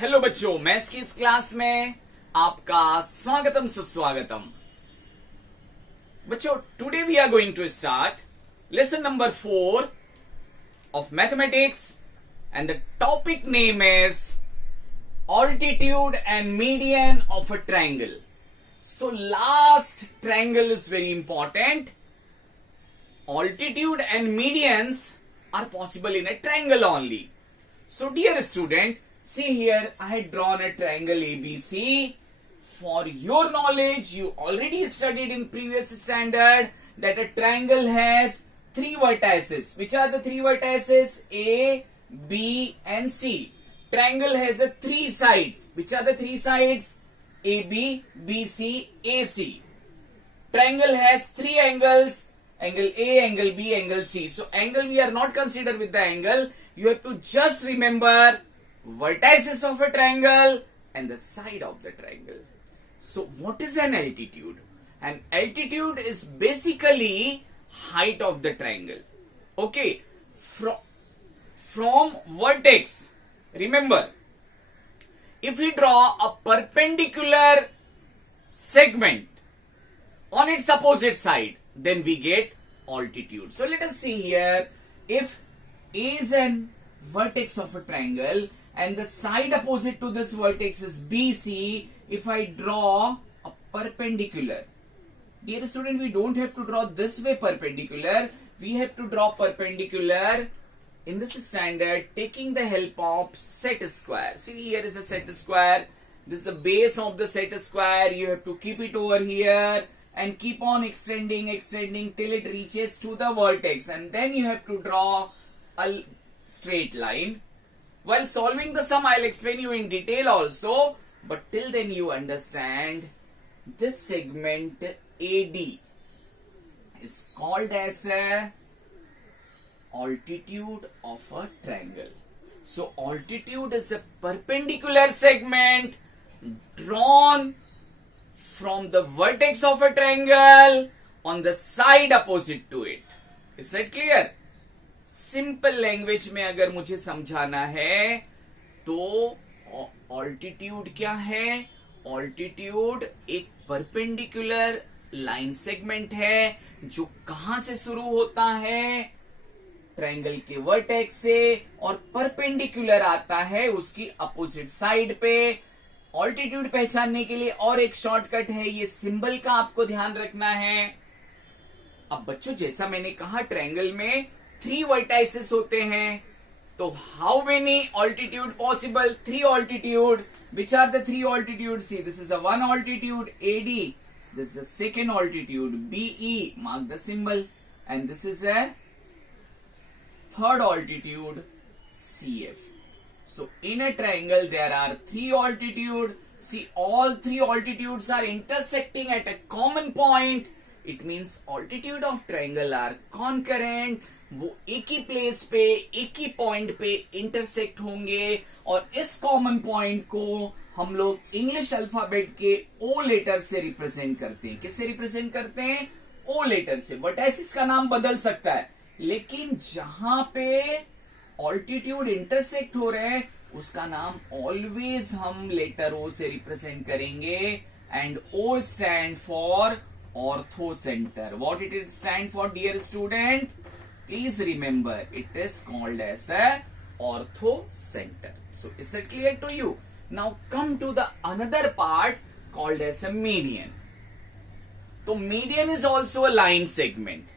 Hello बच्चों, maths की इस क्लास में आपका स्वागतम सुस्वागतम। बच्चों, today we are going to start lesson number 4 of mathematics and the topic name is altitude and median of a triangle. So last triangle is very important. Altitude and medians are possible in a triangle only. So dear student, see here I had drawn a triangle ABC. For your knowledge, you already studied in previous standard that a triangle has three vertices. Which are the three vertices? A, B and C. Triangle has three sides. Which are the three sides? AB, BC, AC. Triangle has three angles. Angle A, angle B, angle C. So angle we are not considered with the angle. You have to just remember vertices of a triangle and the side of the triangle. So what is an altitude? An altitude is basically height of the triangle. Okay, from vertex, remember, if we draw a perpendicular segment on its opposite side, then we get altitude. So let us see here, if A is an vertex of a triangle and the side opposite to this vertex is BC, if I draw a perpendicular, dear student, we don't have to draw this way perpendicular, we have to draw perpendicular in this standard taking the help of set square. See, here is a set square, this is the base of the set square, you have to keep it over here and keep on extending till it reaches to the vertex, and then you have to draw a straight line. While solving the sum, I'll explain you in detail also, but till then you understand this segment AD is called as a altitude of a triangle. So altitude is a perpendicular segment drawn from the vertex of a triangle on the side opposite to it. Is that clear? Simple language में अगर मुझे समझाना है तो altitude क्या है? Altitude एक perpendicular line segment है जो कहां से शुरू होता है? ट्रायंगल के वर्टेक्स से, और परपेंडिकुलर आता है उसकी अपोजिट साइड पे। ऑल्टीट्यूड पहचानने के लिए और एक शॉर्टकट है, ये सिंबल का आपको ध्यान रखना है। अब बच्चों, जैसा मैंने कहा ट्रायंगल में थ्री वर्टाइसेस होते हैं, तो how many altitude possible? Three altitude. Which are the three altitude? See, this is a one altitude AD, this is the second altitude BE, mark the symbol, and this is a third altitude CF. So in a triangle there are three altitude. See, all three altitudes are intersecting at a common point. It means altitude of triangle are concurrent. वो एक ही place पे, एक ही point पे intersect होंगे, और इस common point को हम लोग इंग्लिश अल्फाबेट के O लेटर से रिप्रेजेंट करते हैं। किससे रिप्रेजेंट करते हैं? O लेटर से। वर्टाइसिस का नाम बदल सकता है, लेकिन जहां पे ऑल्टीट्यूड इंटरसेक्ट हो रहे हैं उसका नाम ऑलवेज हम लेटर O से रिप्रेजेंट करेंगे, and O stand for orthocentre. What it is stand for, dear student? Please remember, it is called as a ortho center. So is it clear to you? Now come to the another part called as a median. So median is also a line segment,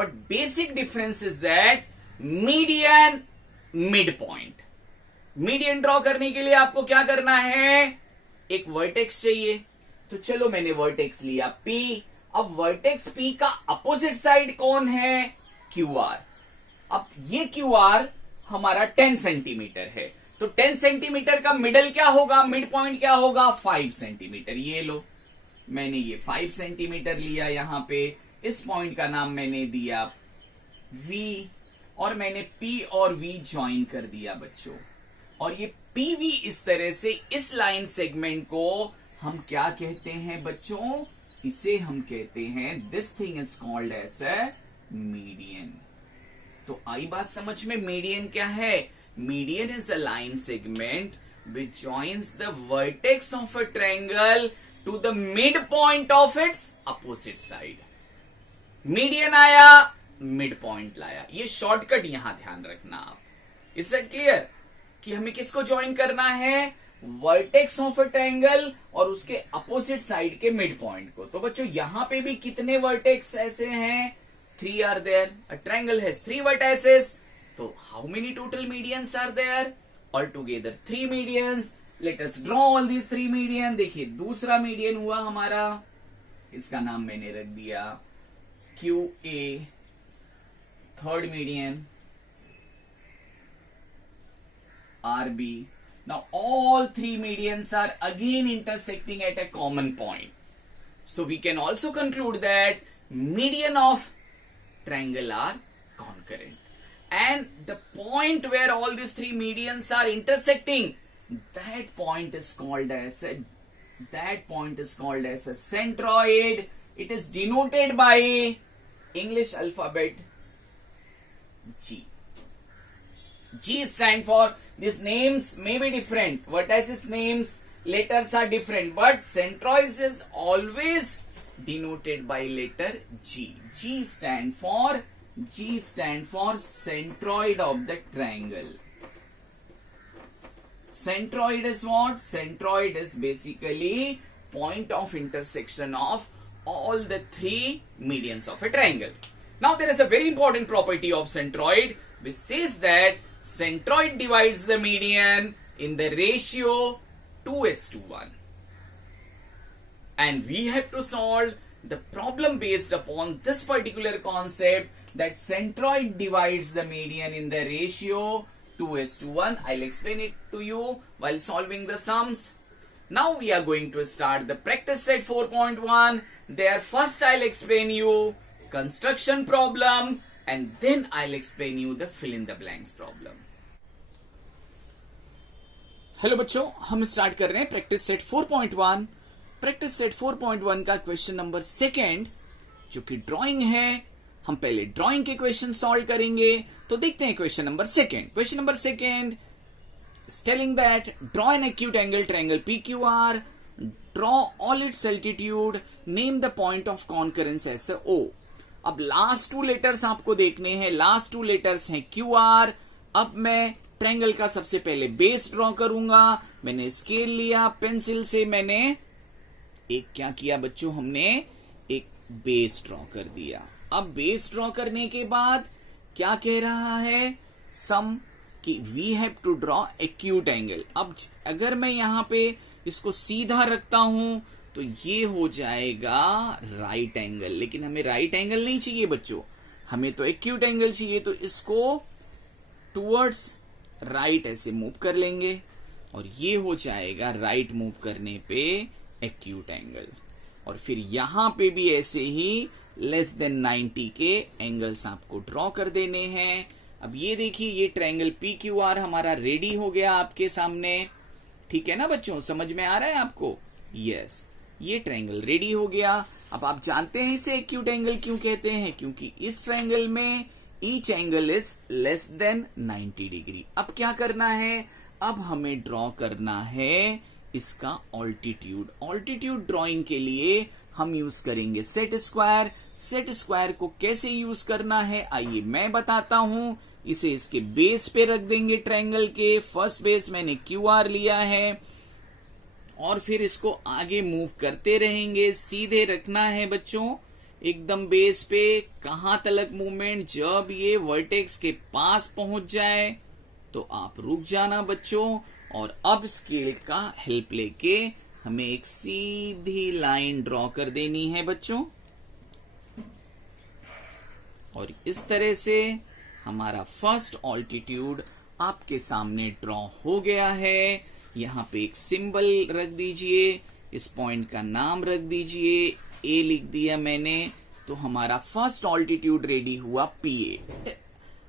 but basic difference is that median midpoint. Median draw करने के लिए आपको क्या करना है? एक vertex चाहिए, तो चलो मैंने वर्टेक्स लिया P. अब वर्टेक्स P का अपोजिट साइड कौन है? QR. अब ये QR हमारा 10 सेंटीमीटर है, तो 10 सेंटीमीटर का मिडल क्या होगा? मिड पॉइंट क्या होगा? 5 सेंटीमीटर. ये लो, मैंने ये 5 सेंटीमीटर लिया यहां पे, इस पॉइंट का नाम मैंने दिया V, और मैंने P और V ज्वाइन कर दिया बच्चों, और ये PV इस तरह से इस लाइन सेगमेंट को हम क्या कहते हैं बच्चों? इसे हम कहते हैं, this thing is called as a median. तो आई बात समझ में? मीडियन क्या है? Median is a line segment which joins the vertex of a triangle to the midpoint of its opposite side. Median आया, मिड पॉइंट लाया, ये शॉर्टकट यहां ध्यान रखना आप. इज इट क्लियर कि हमें किसको ज्वाइन करना है? वर्टेक्स ऑफ अ ट्रायंगल और उसके अपोजिट साइड के मिड पॉइंट को. तो बच्चों यहां पे भी कितने वर्टेक्स ऐसे हैं? 3 are there. A triangle has 3 vertexes. तो how many total medians are there? All together 3 medians. Let us draw all these 3 median. देखिए दूसरा मीडियन हुआ हमारा, इसका नाम मैंने रख दिया QA. Third median RB. Now all 3 medians are again intersecting at a common point. So we can also conclude that median of triangle are concurrent. And the point where all these 3 medians are intersecting, that point is called as a centroid. It is denoted by English alphabet G. G stand for, these names may be different, vertices names, letters are different, but centroid is always denoted by letter G. G stand for centroid of the triangle. Centroid is what? Centroid is basically point of intersection of all the 3 medians of a triangle. Now there is a very important property of centroid which says that centroid divides the median in the ratio 2:1. And we have to solve the problem based upon this particular concept, that centroid divides the median in the ratio 2:1. I'll explain it to you while solving the sums. Now we are going to start the practice set 4.1. There first I'll explain you construction problem and then I'll explain you the fill in the blanks problem. Hello बच्चों, हम start कर रहे हैं practice set 4.1. Practice set 4.1 का question number 2 जो कि drawing है. हम पहले ड्राइंग के क्वेश्चन सॉल्व करेंगे. तो देखते हैं question number 2. Question number 2 is telling that draw an acute angle triangle PQR, draw all its altitude, name the point of concurrence as a O. अब लास्ट 2 लेटर्स आपको देखने हैं. लास्ट 2 लेटर्स हैं QR. अब मैं ट्रायंगल का सबसे पहले बेस ड्रॉ करूंगा. मैंने स्केल लिया, पेंसिल से मैंने एक क्या किया बच्चों, हमने एक बेस ड्रॉ कर दिया. अब बेस ड्रॉ करने के बाद क्या कह रहा है? सम कि we have to draw acute angle. अब अगर मैं यहां पे इसको सीधा रखता हूं तो ये हो जाएगा राइट एंगल. लेकिन हमें राइट एंगल नहीं चाहिए बच्चों, हमें तो एक्यूट एंगल चाहिए. तो इसको टुवर्ड्स राइट ऐसे मूव कर लेंगे और ये हो जाएगा राइट मूव करने पे एक्यूट एंगल. और फिर यहां पे भी ऐसे ही लेस देन 90 के एंगल्स आपको ड्रॉ कर देने हैं. अब ये देखिए, ये ट्रायंगल PQR हमारा रेडी हो गया आपके सामने. ठीक है ना बच्चों, समझ में आ रहा है आपको? यस, ये ट्रायंगल रेडी हो गया. अब आप जानते हैं इसे एक्यूट एंगल क्यों कहते हैं? क्योंकि इस ट्रायंगल में each angle is less than 90 degree. अब क्या करना है? अब हमें ड्रॉ करना है इसका ऑल्टीट्यूड. ऑल्टीट्यूड ड्रॉइंग के लिए हम यूज करेंगे सेट स्क्वायर. सेट स्क्वायर को कैसे यूज करना है आइए मैं बताता हूं. इसे इसके बेस पे रख देंगे ट्रायंगल के. फर्स्ट बेस मैंने QR लिया है और फिर इसको आगे मूव करते रहेंगे. सीधे रखना है बच्चों एकदम बेस पे. कहां तलक मूवमेंट? जब ये वर्टेक्स के पास पहुंच जाए तो आप रुक जाना बच्चों. और अब स्केल का हेल्प लेके हमें एक सीधी लाइन ड्रॉ कर देनी है बच्चों. और इस तरह से हमारा फर्स्ट ऑल्टीट्यूड आपके सामने ड्रॉ हो गया है. यहां पे एक सिंबल रख दीजिए, इस पॉइंट का नाम रख दीजिए, A लिख दिया मैंने. तो हमारा फर्स्ट ऑल्टीट्यूड रेडी हुआ PA.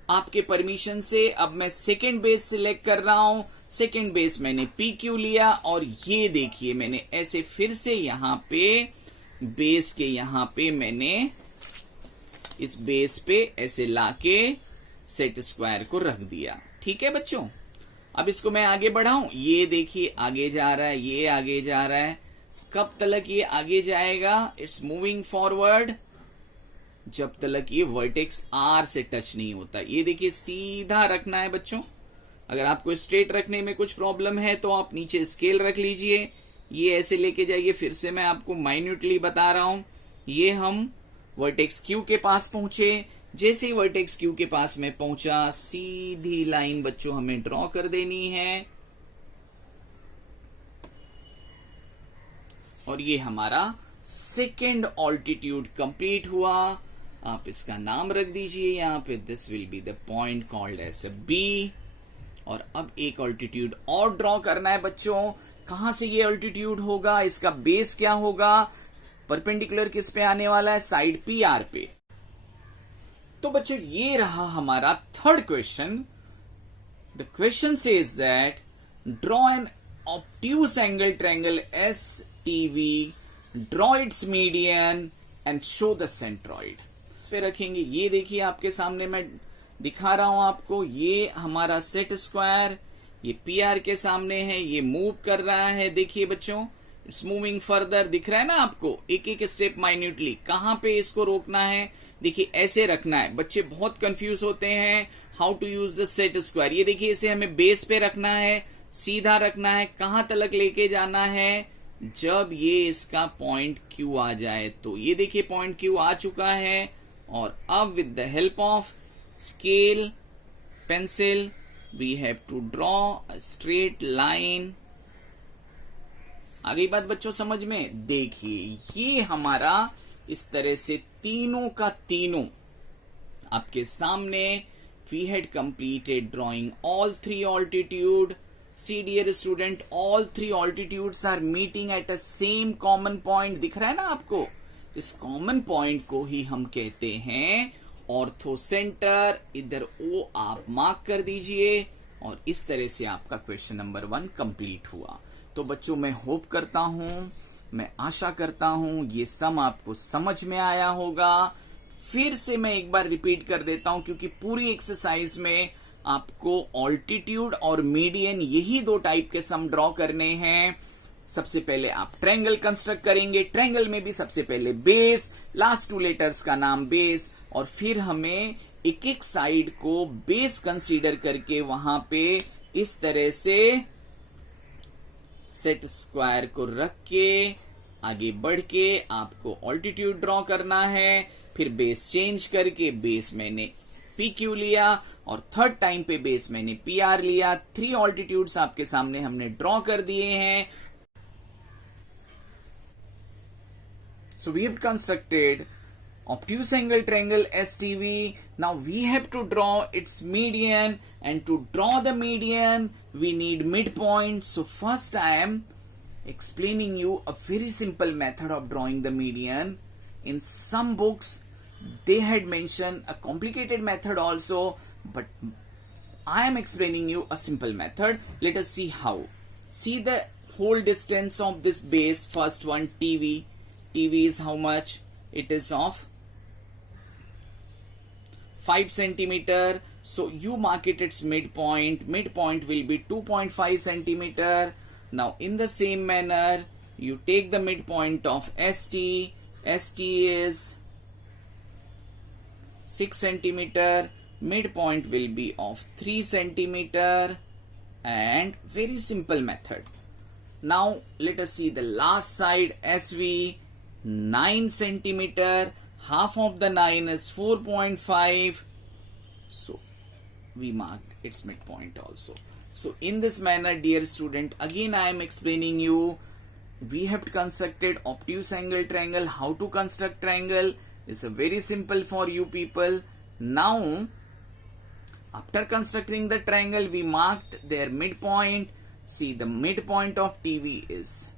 आपके परमिशन से अब मैं सेकेंड बेस सिलेक्ट कर रहा हूं. सेकेंड बेस मैंने PQ लिया और ये देखिए मैंने ऐसे फिर से यहां पे बेस के यहां पे मैंने इस बेस पे ऐसे लाके सेट स्क्वायर को रख दिया. ठीक है बच्चों. अब इसको मैं आगे बढ़ाऊं, ये देखिए आगे जा रहा है, ये आगे जा रहा है। कब तक ये आगे जाएगा? इट्स मूविंग फॉरवर्ड जब तक ये वर्टेक्स आर से टच नहीं होता। ये देखिए सीधा रखना है बच्चों। अगर आपको स्ट्रेट रखने में कुछ प्रॉब्लम है तो आप नीचे स्केल रख लीजिए, ये ऐसे लेके जाइए। फिर से मैं आपको माइन्यूटली बता रहा हूं। ये हम वर्टेक्स क्यू के पास पहुंचे। जैसे ही वर्टेक्स क्यू के पास में पहुंचा, सीधी लाइन बच्चों हमें ड्रॉ कर देनी है और ये हमारा सेकेंड ऑल्टीट्यूड कंप्लीट हुआ। आप इसका नाम रख दीजिए यहां पे, this will be the point called as a B. और अब एक ऑल्टीट्यूड और ड्रॉ करना है बच्चों। कहां से ये ऑल्टीट्यूड होगा, इसका बेस क्या होगा? परपेंडिकुलर किस पे आने वाला है? साइड पी आर पे। तो बच्चों ये रहा हमारा third question. The question says that draw an obtuse angle triangle S TV, draw it's median and show the centroid. पे रखेंगे, ये देखिए आपके सामने मैं दिखा रहा हूं आपको। ये हमारा सेट स्क्वायर, ये पी आर के सामने है, ये मूव कर रहा है। देखिए बच्चों, इट्स मूविंग फर्दर। दिख रहा है ना आपको? एक एक स्टेप माइन्यूटली। कहां पे इसको रोकना है? देखिए ऐसे रखना है। बच्चे बहुत कंफ्यूज होते हैं how to use the set square. ये देखिए इसे हमें बेस पे रखना है, सीधा रखना है। कहां तक लेके जाना है? जब ये इसका पॉइंट क्यू आ जाए तो। ये देखिए पॉइंट क्यू आ चुका है। और अब with the help of scale, pencil, we have to draw a straight line. आ गई बात बच्चों समझ में? देखिए ये हमारा इस तरह से तीनों का तीनों आपके सामने। We had completed drawing all three altitude. See dear student, all three altitudes are meeting at a same common point. दिख रहा है ना आपको? इस कॉमन पॉइंट को ही हम कहते हैं ऑर्थो सेंटर। इधर ओ आप मार्क कर दीजिए और इस तरह से आपका क्वेश्चन नंबर 1 कंप्लीट हुआ। तो बच्चों मैं होप करता हूं, मैं आशा करता हूं ये सम आपको समझ में आया होगा। फिर से मैं एक बार रिपीट कर देता हूं क्योंकि पूरी एक्सरसाइज में आपको ऑल्टीट्यूड और मीडियन यही दो टाइप के सम ड्रॉ करने हैं। सबसे पहले आप ट्रायंगल कंस्ट्रक्ट करेंगे। ट्रायंगल में भी सबसे पहले बेस, लास्ट 2 लेटर्स का नाम बेस, और फिर हमें एक एक साइड को बेस कंसीडर करके वहां पे इस तरह से सेट स्क्वायर को रख के आगे बढ़ के आपको ऑल्टीट्यूड ड्रॉ करना है। फिर बेस चेंज करके बेस मैंने पी क्यू लिया और थर्ड टाइम पे बेस मैंने पी आर लिया। 3 ऑल्टीट्यूड्स आपके सामने हमने ड्रॉ कर दिए हैं। So we have constructed obtuse angle triangle STV. Now we have to draw its median, and to draw the median we need midpoint. So first I am explaining you a very simple method of drawing the median. In some books they had mentioned a complicated method also, but I am explaining you a simple method. Let us see how. See the whole distance of this base. First one, TV. TV is how much? It is of 5 centimeter. So you mark it its midpoint. Midpoint will be 2.5 centimeter. Now in the same manner, you take the midpoint of ST. ST is 6 centimeter. Midpoint will be of 3 centimeter. And very simple method. Now let us see the last side, SV. 9 centimeter. Half of the 9 is 4.5. So we marked its midpoint also. So in this manner, dear student, again I am explaining you. We have constructed obtuse angle triangle. How to construct triangle is very simple for you people. Now after constructing the triangle, we marked their midpoint. See, the midpoint of TV is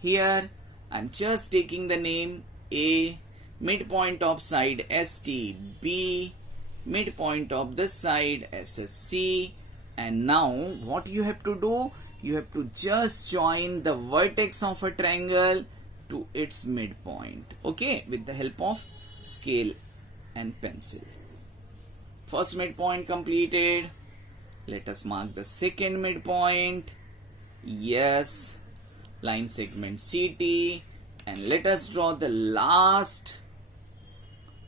here. I'm just taking the name A. Midpoint of side ST B. Midpoint of this side SSC. And now what you have to do? You have to just join the vertex of a triangle to its midpoint. Okay, with the help of scale and pencil. First midpoint completed. Let us mark the second midpoint. Yes, line segment CT, and let us draw the last.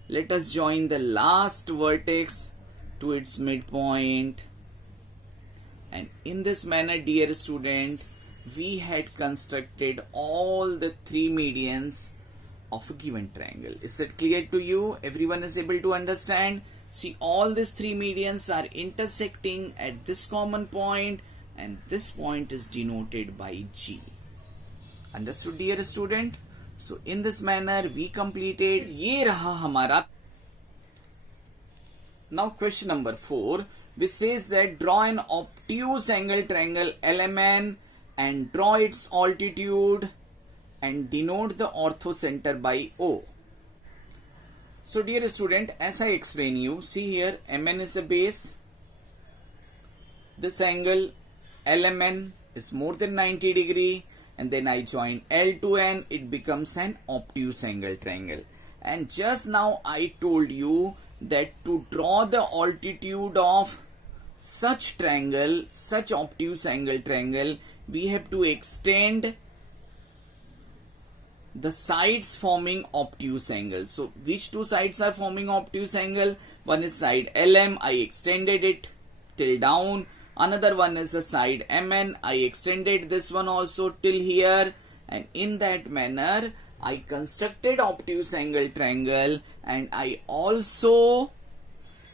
Let us join the last vertex to its midpoint. And in this manner, dear student, we had constructed all the three medians of a given triangle. Is that clear to you? Everyone is able to understand? See, all these three medians are intersecting at this common point, and this point is denoted by G. Understood, dear student? So in this manner we completed. ये रहा हमारा. Now question number 4, which says that draw an obtuse angle triangle LMN and draw its altitude and denote the orthocenter by O. So dear student, as I explain you, see here, MN is the base. This angle LMN is more than 90 degree, and then I join L to N, it becomes an obtuse angle triangle. And just now I told you that to draw the altitude of such triangle, such obtuse angle triangle, we have to extend the sides forming obtuse angle. So which two sides are forming obtuse angle? One is side LM, I extended it till down. Another one is the side MN, I extended this one also till here, and in that manner I constructed obtuse angle triangle, and I also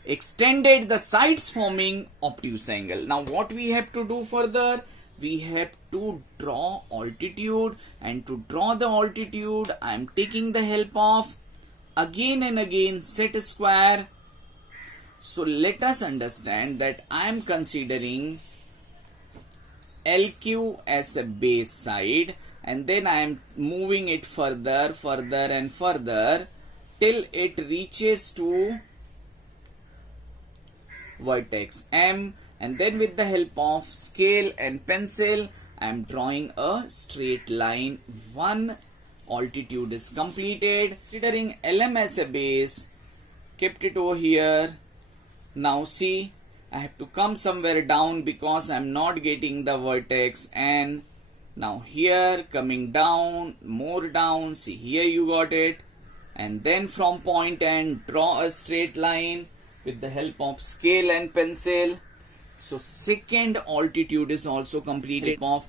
extended the sides forming obtuse angle. Now what we have to do further? We have to draw altitude, and to draw the altitude I am taking the help of again and again set square. So let us understand that I am considering LQ as a base side, and then I am moving it further and further till it reaches to vertex M, and then with the help of scale and pencil I am drawing a straight line. One altitude is completed. Considering LM as a base, kept it over here. Now see, I have to come somewhere down because I am not getting the vertex N. Now here, coming down, more down, see here you got it. And then from point N, draw a straight line with the help of scale and pencil. So second altitude is also completed. Of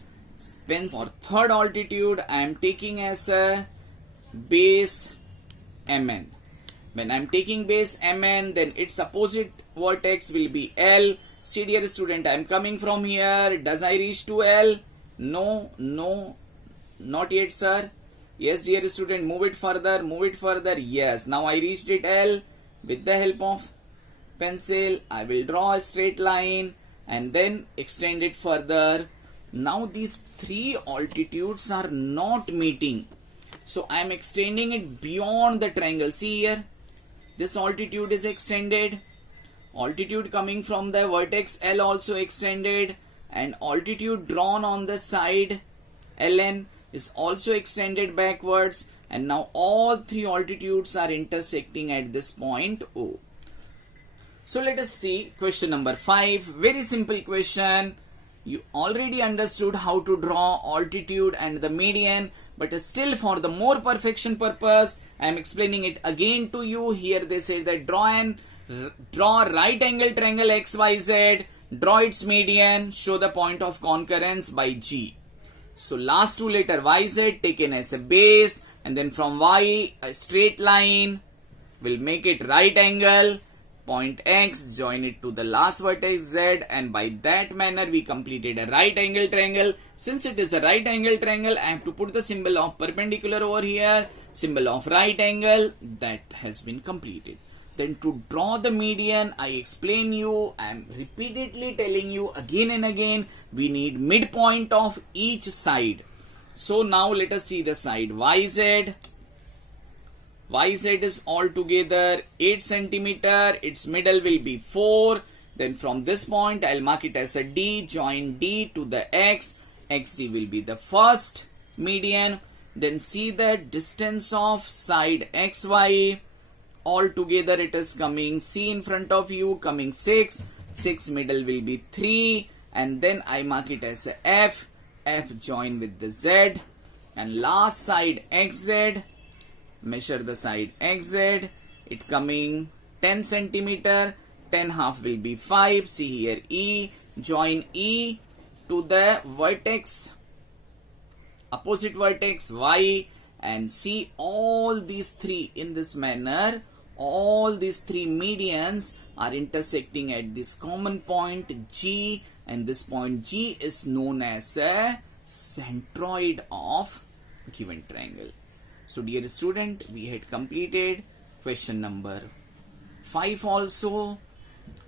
pencil. For third altitude, I am taking as a base MN. When I am taking base MN, then its opposite vertex will be L. See dear student, I am coming from here. Does I reach to L? No, not yet sir. Yes dear student, move it further. Yes, now I reached it L. With the help of pencil, I will draw a straight line and then extend it further. Now these three altitudes are not meeting. So I am extending it beyond the triangle. See here, this altitude is extended. Altitude coming from the vertex L also extended, and altitude drawn on the side Ln is also extended backwards, and now all three altitudes are intersecting at this point O. So let us see question number 5. Very simple question. You already understood how to draw altitude and the median, but still for the more perfection purpose, I am explaining it again to you. Here they say that draw right angle triangle XYZ, draw its median, show the point of concurrence by G. So last two letter YZ taken as a base, and then from Y a straight line will make it right angle. Point X, join it to the last vertex Z, and by that manner we completed a right angle triangle. Since it is a right angle triangle, I have to put the symbol of perpendicular over here, symbol of right angle. That has been completed. Then to draw the median, I explain you, I am repeatedly telling you again and again, we need midpoint of each side. So now let us see the side YZ. YZ is altogether 8 centimeter, its middle will be 4. Then from this point, I'll mark it as a D, join D to the X. XD will be the first median. Then see the distance of side XY. Altogether it is coming, C in front of you, coming 6. 6, middle will be 3, and then I mark it as a F. F join with the Z, and last side XZ. Measure the side XZ. It coming 10 centimeter. 10 half will be 5. See here E. Join E to the vertex, opposite vertex Y, and see all these three in this manner. All these three medians are intersecting at this common point G, and this point G is known as a centroid of given triangle. So dear student, we had completed question number 5 also.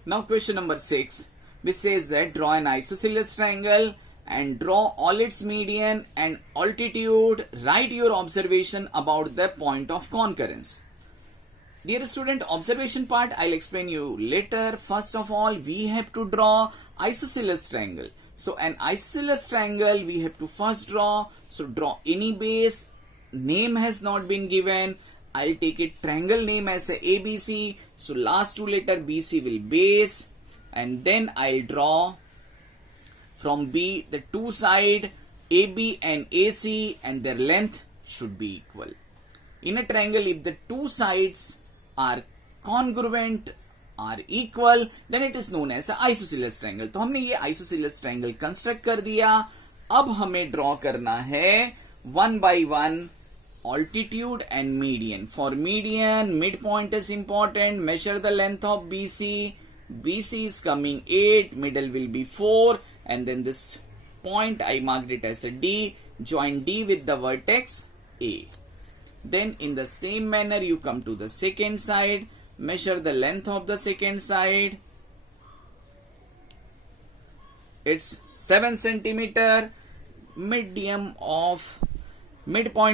Now question number 6, which says that draw an isosceles triangle and draw all its median and altitude. Write your observation about the point of concurrence. Dear student, observation part I'll explain you later. First of all, we have to draw isosceles triangle. So an isosceles triangle we have to first draw. So draw any base. Name has not been given. I'll take it triangle name as a ABC. So last two letter BC will base, and then I'll draw from B the two side AB and AC, and their length should be equal. In a triangle, if the two sides are congruent, are equal, then it is known as a isosceles triangle. तो हमने ये isosceles triangle construct कर दिया. अब हमें draw करना है one by one altitude and median. For median, midpoint is important. Measure the length of BC. BC is coming 8, middle will be 4, and then this point I marked it as a D. Join D with the vertex A. Then in the same manner you come to the second side. Measure the length of the second side. It's 7 centimeter. Midpoint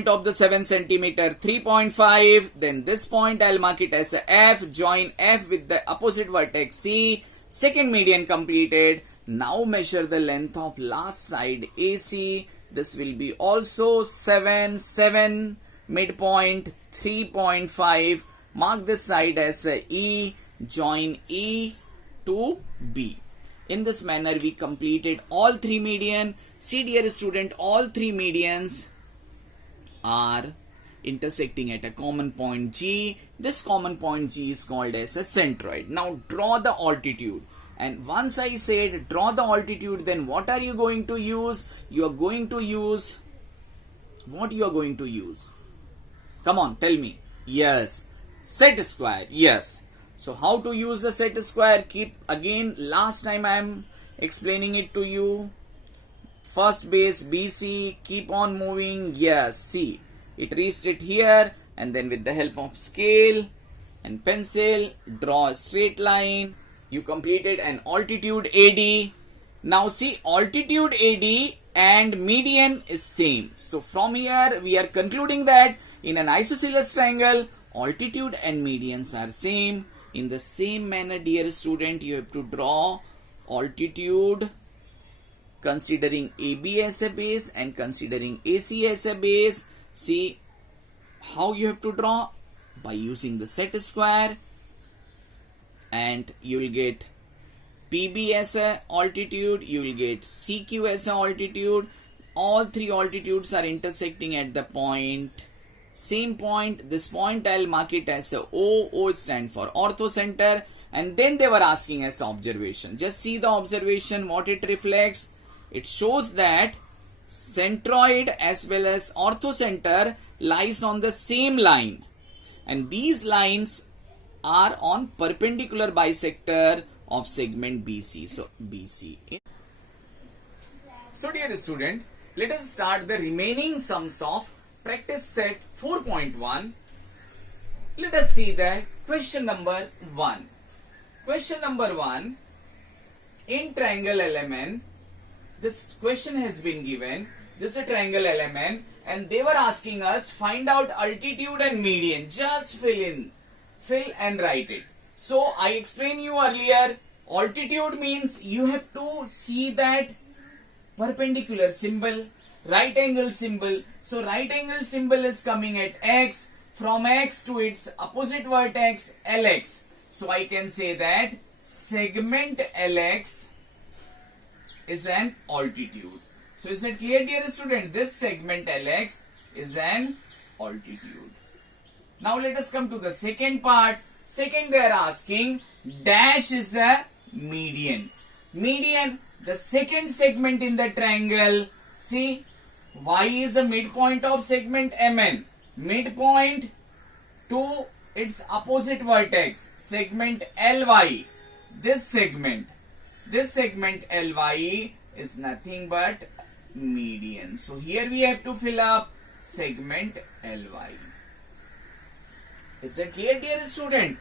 of the 7 centimeter 3.5. Then this point I'll mark it as a F. Join F with the opposite vertex C. Second median completed. Now measure the length of last side AC. This will be also 7. Midpoint 3.5. Mark this side as a E. Join E to B. In this manner we completed all three median. See dear student, all three medians are intersecting at a common point G. This common point G is called as a centroid. Now draw the altitude. And once I said draw the altitude, then what are you going to use? You are going to use, what you are going to use? Come on, tell me. Yes, set square. Yes. So how to use the set square? Keep again, last time I am explaining it to you. First base BC, keep on moving. Yes, see, it reached it here, and then with the help of scale and pencil, draw a straight line. You completed an altitude AD. Now see, altitude AD and median is same. So from here we are concluding that in an isosceles triangle, altitude and medians are same. In the same manner, dear student, you have to draw altitude considering AB as a base and considering AC as a base. See how you have to draw? By using the set square, and you will get PB as a altitude, you will get CQ as a altitude. All three altitudes are intersecting at the point, same point. This point I'll mark it as a O. O stand for orthocenter. And then they were asking us observation. Just see the observation, what it reflects. It shows that centroid as well as orthocenter lies on the same line, and these lines are on perpendicular bisector of segment BC. So BC. So dear student, let us start the remaining sums of practice set 4.1. Let us see the question number 1. Question number 1, in triangle element, this question has been given. This is a triangle element, and they were asking us find out altitude and median. Just fill and write it. So I explained you earlier, altitude means you have to see that perpendicular symbol, right angle symbol. So right angle symbol is coming at X, from X to its opposite vertex LX. So I can say that segment LX is an altitude. So is it clear, dear student? This segment LX is an altitude. Now let us come to the second part. Second, they are asking dash is a median. Median, the second segment in the triangle. See, Y is a midpoint of segment MN. Midpoint to its opposite vertex, segment LY. This segment LY is nothing but median. So here we have to fill up segment LY. Is it clear, dear student?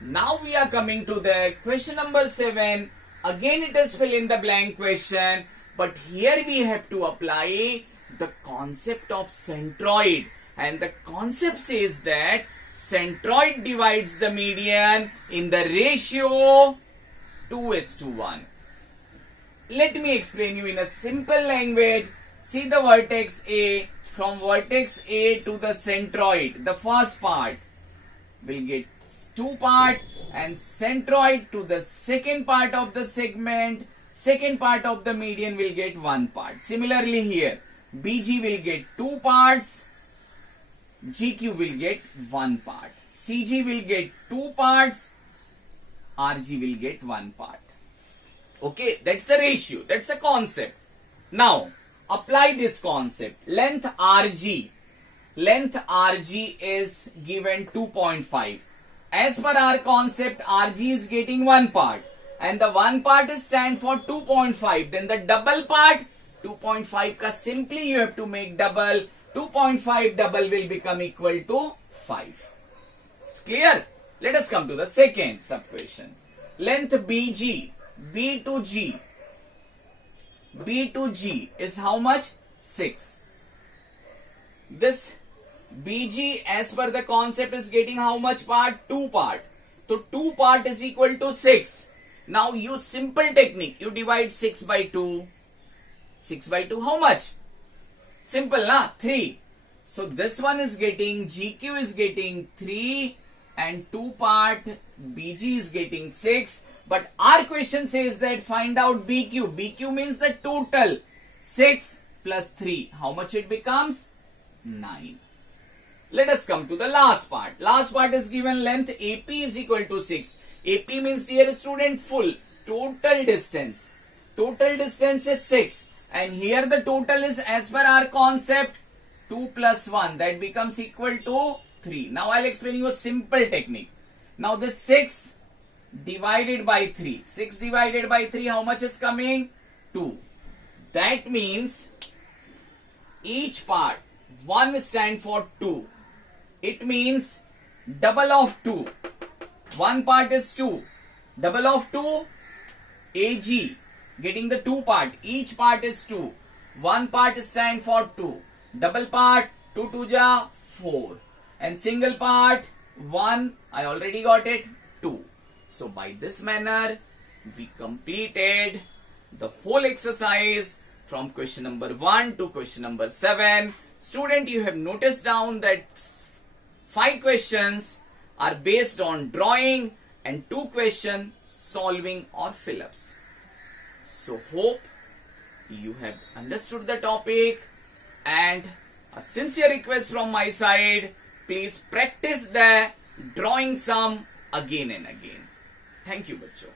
Now we are coming to the question number 7. Again it is fill in the blank question, but here we have to apply the concept of centroid, and the concept says that centroid divides the median in the ratio 2:1. Let me explain you in a simple language. See the vertex A. From vertex A to the centroid, the first part will get 2 part, and centroid to the second part of the segment, second part of the median will get 1 part. Similarly here, BG will get 2 parts, GQ will get 1 part, CG will get 2 parts, RG will get 1 part. Okay, that's a ratio, that's a concept. Now, apply this concept. Length RG is given 2.5. As per our concept, RG is getting 1 part, and the 1 part is stand for 2.5. Then the double part, 2.5 ka simply you have to make double. 2.5 double will become equal to 5. It's clear? Let us come to the second sub-question. Length BG, B to G is how much? 6. This BG as per the concept is getting how much part? 2 part. So 2 part is equal to 6. Now use simple technique. You divide 6 by 2. 6 by 2 how much? Simple na? 3. So this one is getting, GQ is getting 3, and 2 part BG is getting 6. But our question says that find out BQ. BQ means the total. 6 plus 3. How much it becomes? 9. Let us come to the last part. Last part is given length AP is equal to 6. AP means, dear student, full. Total distance. Total distance is 6. And here the total is as per our concept 2 plus 1. That becomes equal to 3. Now I'll explain you a simple technique. Now this 6 divided by 3. 6 divided by 3, how much is coming? 2. That means each part, 1 stand for 2. It means double of 2. 1 part is 2. Double of 2, AG. Getting the 2 part. Each part is 2. 1 part stand for 2. Double part, 2 2 ja 4. And single part, 1. I already got it, 2. So by this manner, we completed the whole exercise from question number 1 to question number 7. Student, you have noticed down that 5 questions are based on drawing and 2 questions solving or fill-ups. So hope you have understood the topic, and a sincere request from my side, please practice the drawing sum again and again. Thank you, bachcho.